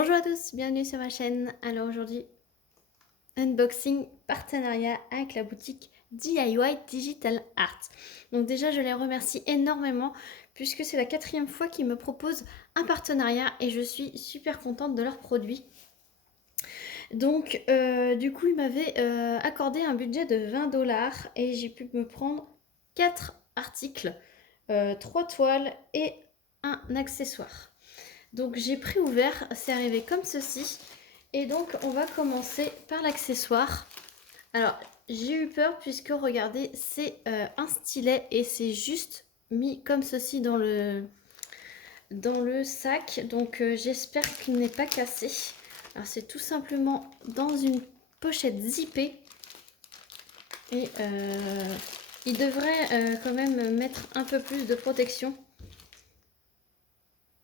Bonjour à tous, bienvenue sur ma chaîne. Alors aujourd'hui, unboxing partenariat avec la boutique DIY Digital Art. Donc déjà, je les remercie énormément puisque c'est la 4e fois qu'ils me proposent un partenariat et je suis super contente de leurs produits. Donc du coup, ils m'avaient accordé un budget de 20 $ et j'ai pu me prendre 4 articles, 3 toiles et un accessoire. Donc j'ai préouvert, c'est arrivé comme ceci. Et donc on va commencer par l'accessoire. Alors j'ai eu peur puisque regardez, c'est un stylet et c'est juste mis comme ceci dans le sac. Donc j'espère qu'il n'est pas cassé. Alors c'est tout simplement dans une pochette zippée. Et il devrait quand même mettre un peu plus de protection.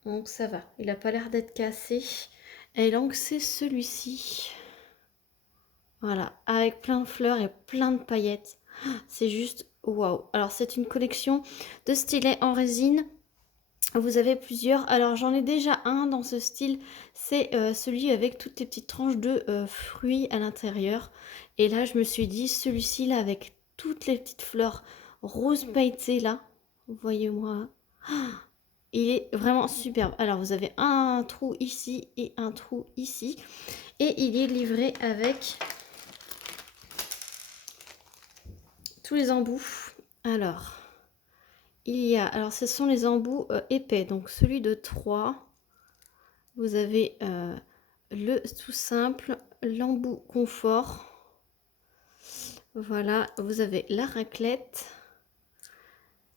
Donc ça va, il n'a pas l'air d'être cassé. Et donc c'est celui-ci. Voilà, avec plein de fleurs et plein de paillettes. C'est juste waouh. Alors c'est une collection de stylets en résine. Vous avez plusieurs. Alors j'en ai déjà un dans ce style. C'est celui avec toutes les petites tranches de fruits à l'intérieur. Et là je me suis dit, celui-ci là avec toutes les petites fleurs roses pailletées là. Voyez-moi. Il est vraiment superbe. Alors vous avez un trou ici et un trou ici. Et il est livré avec tous les embouts. Alors, alors ce sont les embouts épais. Donc celui de 3. Vous avez le tout simple, l'embout confort. Voilà, vous avez la raclette.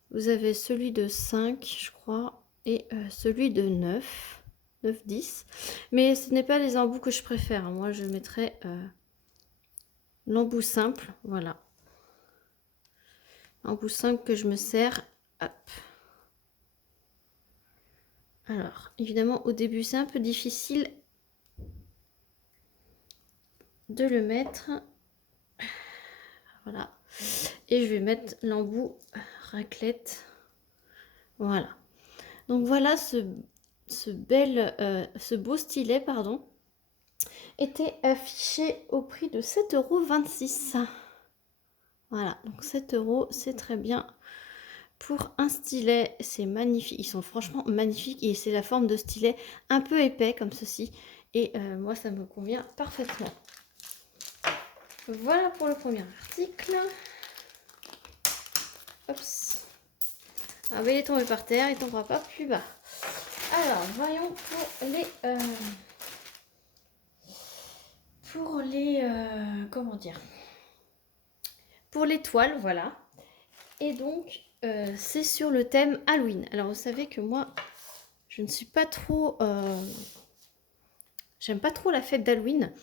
Vous avez celui de 5, je crois, et celui de 9. 9, 10. Mais ce n'est pas les embouts que je préfère. Moi, je mettrais l'embout simple. Voilà. Embout simple que je me sers. Hop. Alors, évidemment, au début, c'est un peu difficile de le mettre. Voilà. Et je vais mettre l'embout raclette. Voilà. Donc voilà, ce beau stylet, pardon, était affiché au prix de 7,26 €. Voilà, donc 7 €, c'est très bien. Pour un stylet, c'est magnifique. Ils sont franchement magnifiques et c'est la forme de stylet un peu épais comme ceci. Et moi, ça me convient parfaitement. Voilà pour le premier article. Oups. Ah ben il est tombé par terre, il tombera pas plus bas. Alors, voyons comment dire, pour les toiles, voilà. Et donc, c'est sur le thème Halloween. Alors, vous savez que moi, je ne suis pas trop, j'aime pas trop la fête d'Halloween,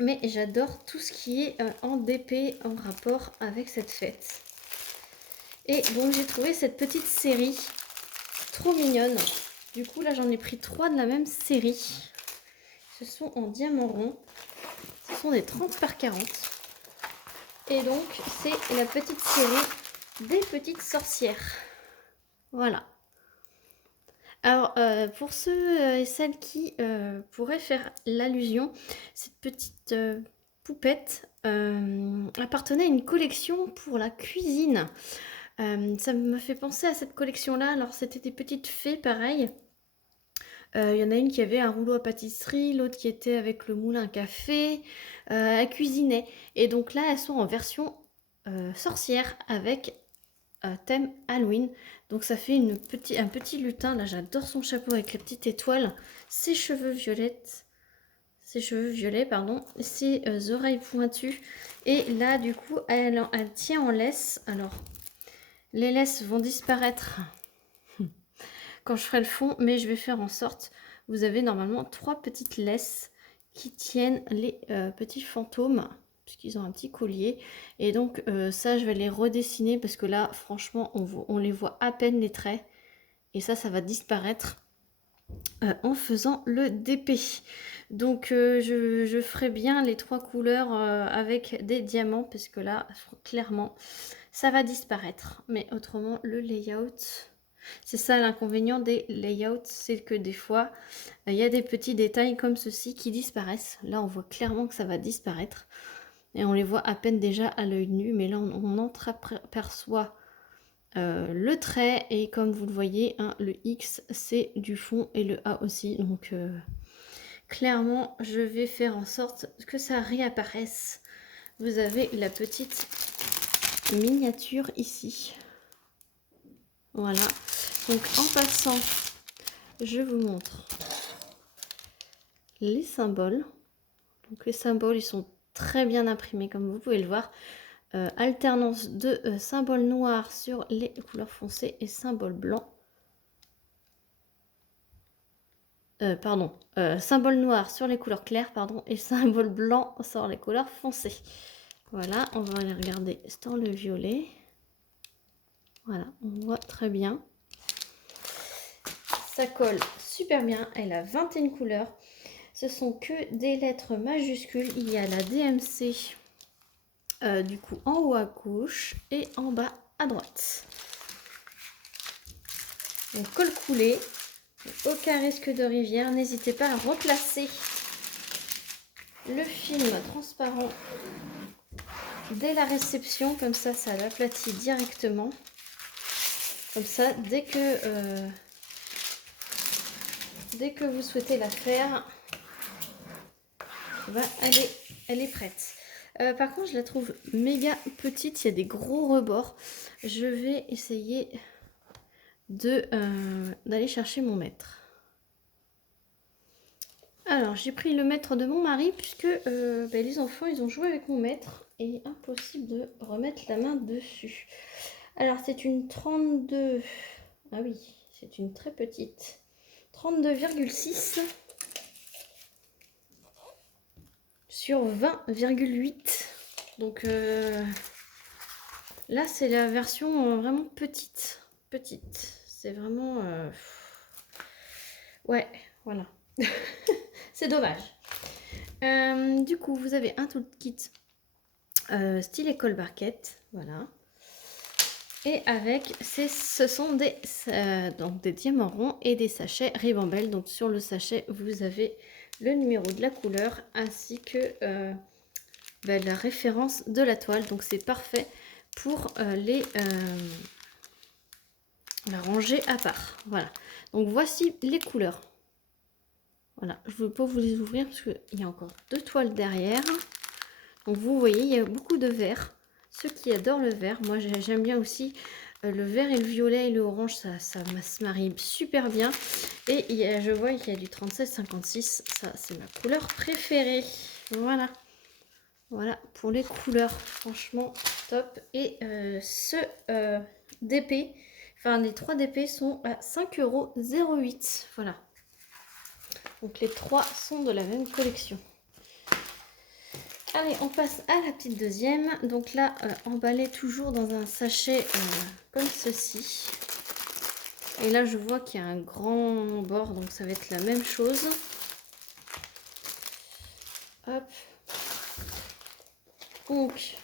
mais j'adore tout ce qui est en DP en rapport avec cette fête. Et donc, j'ai trouvé cette petite série trop mignonne. Du coup, là, j'en ai pris 3 de la même série. Ce sont en diamant rond. Ce sont des 30 par 40. Et donc, c'est la petite série des petites sorcières. Voilà. Alors, pour ceux et celles qui pourraient faire l'allusion, cette petite poupette appartenait à une collection pour la cuisine. Ça me fait penser à cette collection-là. Alors, c'était des petites fées, pareil. Il y en a une qui avait un rouleau à pâtisserie, l'autre qui était avec le moulin à café. Elle cuisinait. Et donc là, elles sont en version sorcière avec thème Halloween. Donc ça fait un petit lutin. Là, j'adore son chapeau avec la petite étoile. Ses cheveux violets, pardon. Ses oreilles pointues. Et là, du coup, elle tient en laisse. Alors, les laisses vont disparaître quand je ferai le fond, mais je vais faire en sorte. Vous avez normalement 3 petites laisses qui tiennent les petits fantômes, puisqu'ils ont un petit collier. Et donc ça, je vais les redessiner parce que là, franchement, on les voit à peine les traits. Et ça va disparaître en faisant le DP. Donc je ferai bien les 3 couleurs avec des diamants, parce que là, clairement, ça va disparaître. Mais autrement, le layout... C'est ça l'inconvénient des layouts, c'est que des fois, il y a des petits détails comme ceci qui disparaissent. Là, on voit clairement que ça va disparaître. Et on les voit à peine déjà à l'œil nu, mais là, on entreaperçoit le trait. Et comme vous le voyez, hein, le X, c'est du fond et le A aussi. Donc, clairement, je vais faire en sorte que ça réapparaisse. Vous avez la petite miniature ici. Voilà. Donc en passant, je vous montre les symboles. Donc les symboles, ils sont très bien imprimés comme vous pouvez le voir. Alternance de symboles noirs sur les couleurs foncées et symboles blancs. Symbole noir sur les couleurs claires, pardon, et symbole blanc sur les couleurs foncées. Voilà, on va aller regarder dans le violet. Voilà, on voit très bien. Ça colle super bien, elle a 21 couleurs. Ce sont que des lettres majuscules. Il y a la DMC du coup en haut à gauche et en bas à droite. Donc colle coulé, aucun risque de rivière. N'hésitez pas à replacer le film transparent dès la réception, comme ça l'aplatit directement. Comme ça, dès que vous souhaitez la faire, bah, elle est prête. Par contre, je la trouve méga petite. Il y a des gros rebords. Je vais essayer d'aller chercher mon mètre. Alors, j'ai pris le mètre de mon mari puisque les enfants, ils ont joué avec mon mètre et impossible de remettre la main dessus. Alors, c'est une 32. Ah oui, c'est une très petite. 32,6 sur 20,8. Donc là, c'est la version vraiment petite. C'est vraiment... Ouais, voilà. C'est dommage. Du coup, vous avez un tout kit style école barquette. Voilà. Et avec, ce sont donc des diamants ronds et des sachets ribambelle. Donc sur le sachet, vous avez le numéro de la couleur ainsi que la référence de la toile. Donc c'est parfait pour la ranger à part. Voilà. Donc voici les couleurs. Voilà, je ne veux pas vous les ouvrir parce qu'il y a encore 2 toiles derrière. Donc vous voyez, il y a beaucoup de vert. Ceux qui adorent le vert, moi j'aime bien aussi le vert et le violet et le orange, ça se marie super bien. Et je vois qu'il y a du 37-56, ça c'est ma couleur préférée. Voilà. Voilà pour les couleurs, franchement top. Et ce DP, enfin les 3 DP sont à 5,08 €. Voilà. Donc les 3 sont de la même collection. Allez, on passe à la petite deuxième. Donc là, emballé toujours dans un sachet comme ceci. Et là, je vois qu'il y a un grand bord, donc ça va être la même chose. Hop. Donc,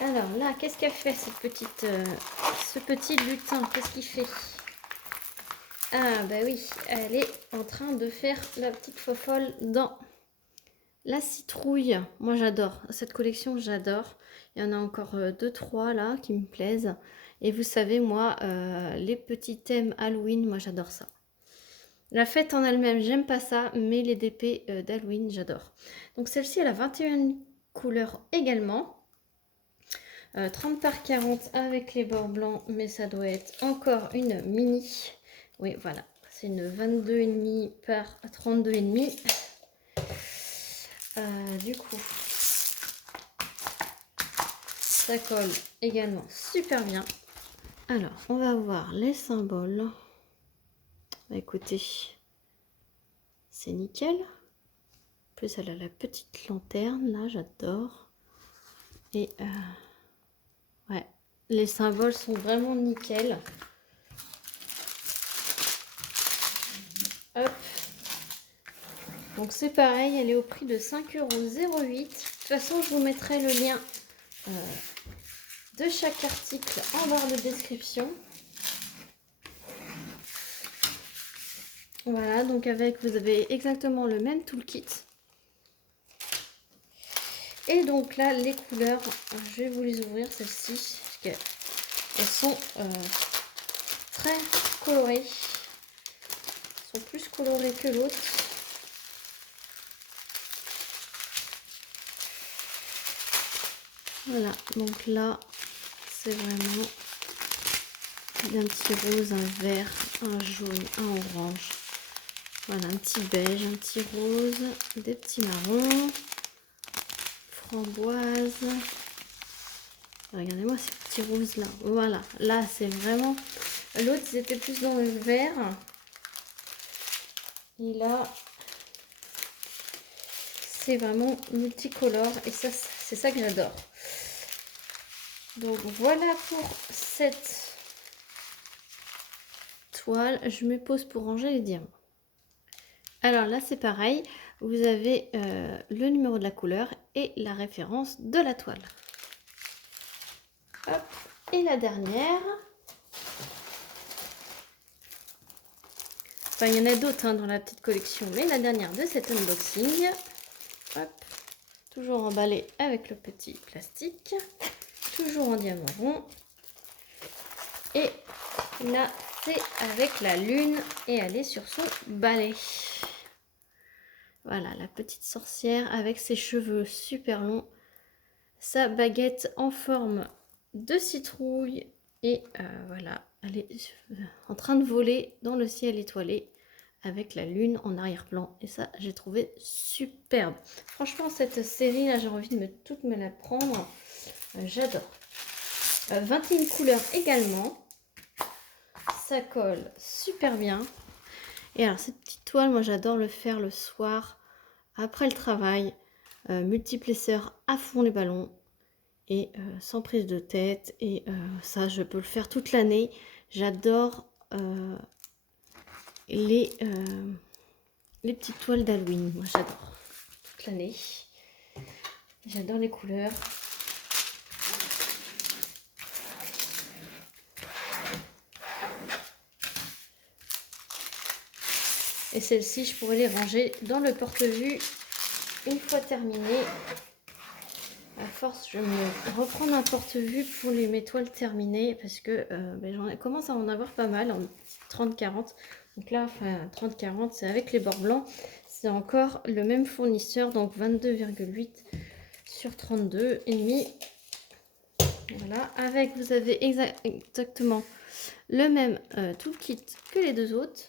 alors là, qu'est-ce qu'a fait ce petit lutin? Qu'est-ce qu'il fait? Ah bah oui, elle est en train de faire la petite fofolle dans la citrouille. Moi j'adore, cette collection j'adore. Il y en a encore 2-3 là qui me plaisent. Et vous savez moi, les petits thèmes Halloween, moi j'adore ça. La fête en elle-même, j'aime pas ça, mais les DP d'Halloween, j'adore. Donc celle-ci, elle a 21 couleurs également. 30 par 40 avec les bords blancs, mais ça doit être encore une mini. Oui, voilà, c'est une 22,5 par 32,5. Du coup, ça colle également super bien. Alors, on va voir les symboles. Bah, écoutez, c'est nickel. En plus, elle a la petite lanterne, là, j'adore. Et ouais, les symboles sont vraiment nickel. Hop. Donc c'est pareil, elle est au prix de 5,08 €. De toute façon, je vous mettrai le lien de chaque article en barre de description. Voilà, donc avec, vous avez exactement le même toolkit. Et donc là, les couleurs, je vais vous les ouvrir, celles-ci, parce qu'elles sont très colorées. Elles sont plus colorées que l'autre. Voilà, donc là, c'est vraiment un petit rose, un vert, un jaune, un orange. Voilà, un petit beige, un petit rose, des petits marrons, framboise. Regardez-moi ces petits roses là. Voilà, là c'est vraiment... L'autre, ils étaient plus dans le vert. Et là, c'est vraiment multicolore. Et ça, c'est ça que j'adore. Donc voilà pour cette toile. Je me pose pour ranger les diamants. Alors là, c'est pareil. Vous avez le numéro de la couleur et la référence de la toile. Hop. Et la dernière. Enfin, il y en a d'autres hein, dans la petite collection, mais la dernière de cet unboxing. Hop. Toujours emballé avec le petit plastique. Toujours en diamant rond. Et là, c'est avec la lune et elle est sur son balai. Voilà, la petite sorcière avec ses cheveux super longs, sa baguette en forme de citrouille et voilà, elle est en train de voler dans le ciel étoilé avec la lune en arrière-plan et ça, j'ai trouvé superbe. Franchement, cette série là, j'ai envie de toute me la prendre. J'adore. 21 couleurs également. Ça colle super bien. Et alors cette petite toile, moi j'adore le faire le soir après le travail, multiplesseur à fond les ballons et sans prise de tête. Et ça, je peux le faire toute l'année. J'adore les petites toiles d'Halloween. Moi, j'adore toute l'année. J'adore les couleurs. Et celles-ci, je pourrais les ranger dans le porte-vue une fois terminé. À force, je vais me reprendre un porte-vue pour mes toiles terminées parce que j'en commence à en avoir pas mal en 30-40. Donc là, enfin 30-40, c'est avec les bords blancs. C'est encore le même fournisseur, donc 22,8 sur 32,5. Voilà, avec vous avez exactement le même toolkit que les deux autres.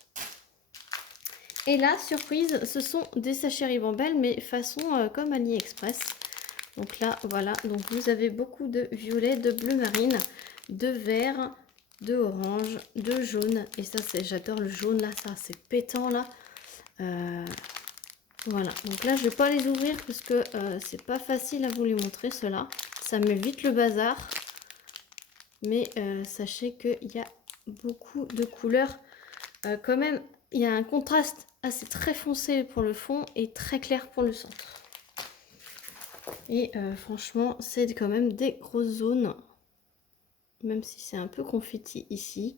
Et là, surprise, ce sont des sachets Ribambelle, mais façon comme AliExpress. Donc là, voilà, donc vous avez beaucoup de violet, de bleu marine, de vert, de orange, de jaune. Et ça, j'adore le jaune là, ça c'est pétant là. Voilà, donc là je vais pas les ouvrir parce que c'est pas facile à vous les montrer ceux-là. Ça met vite le bazar. Mais sachez qu'il y a beaucoup de couleurs. Quand même, il y a un contraste assez très foncé pour le fond et très clair pour le centre. Et franchement, c'est quand même des grosses zones. Même si c'est un peu confetti ici.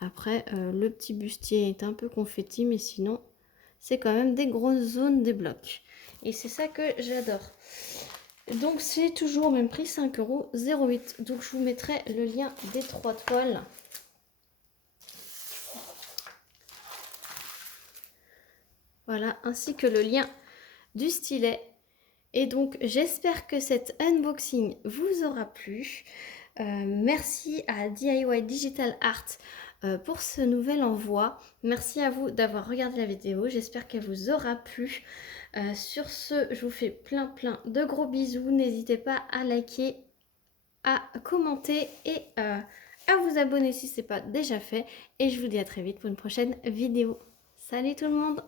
Après, le petit bustier est un peu confetti, mais sinon, c'est quand même des grosses zones des blocs. Et c'est ça que j'adore. Donc, c'est toujours au même prix, 5,08 €. Donc, je vous mettrai le lien des 3 toiles. Voilà, ainsi que le lien du stylet. Et donc, j'espère que cet unboxing vous aura plu. Merci à DIY Digital Art pour ce nouvel envoi. Merci à vous d'avoir regardé la vidéo. J'espère qu'elle vous aura plu. Sur ce, je vous fais plein de gros bisous. N'hésitez pas à liker, à commenter et à vous abonner si ce n'est pas déjà fait. Et je vous dis à très vite pour une prochaine vidéo. Salut tout le monde!